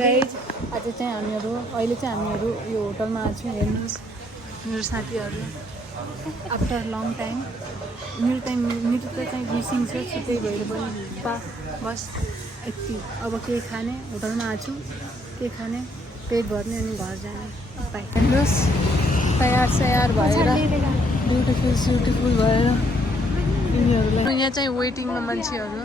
गाइज आज चाहिँ हामीहरू अहिले चाहिँ हामीहरू यो होटलमा छौँ। हेर्नुहोस् मेरो साथीहरू आफ्टर लङ टाइम मेरो त चाहिँ मिसिङ छ, त्यही भएर पनि बस यति। अब के खाने होटलमा आछु, के खाने पेट भर्ने अनि घर जाने बाई। हेर्नुहोस् तयार भएर ब्युटिफुल भएर यिनीहरूलाई यहाँ चाहिँ वेटिङमा मान्छेहरू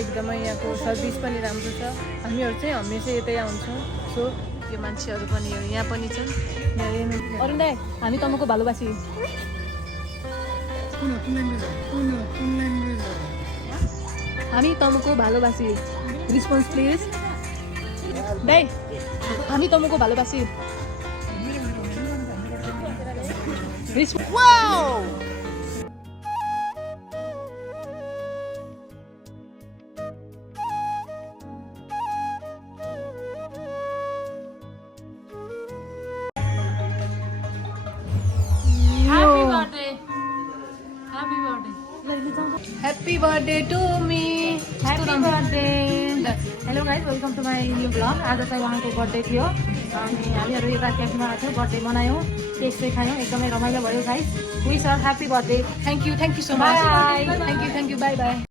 एकदमै यहाँको सर्भिस पनि राम्रो छ। हामीहरू चाहिँ हमेसा यतै आउँछौँ। सो यो मान्छेहरू पनि यहाँ पनि छन्। अरुण दाइ हामी तमको भालोबासी। हामी तमको भालोबासी। रिस्पोन्स प्लिज दाइ, हामी तमको भालोबासी। Happy birthday to me. Happy birthday. Hello guys, welcome to my new vlog. आज चाहिँ उहाँको बर्थडे थियो अनि हामीहरू यता क्याफेमा आएको थियौँ, बर्थडे मनायौँ, केक चाहिँ खायौँ, एकदमै रमाइलो भयो guys. Wish her happy birthday. Thank you so much. Thank you by by.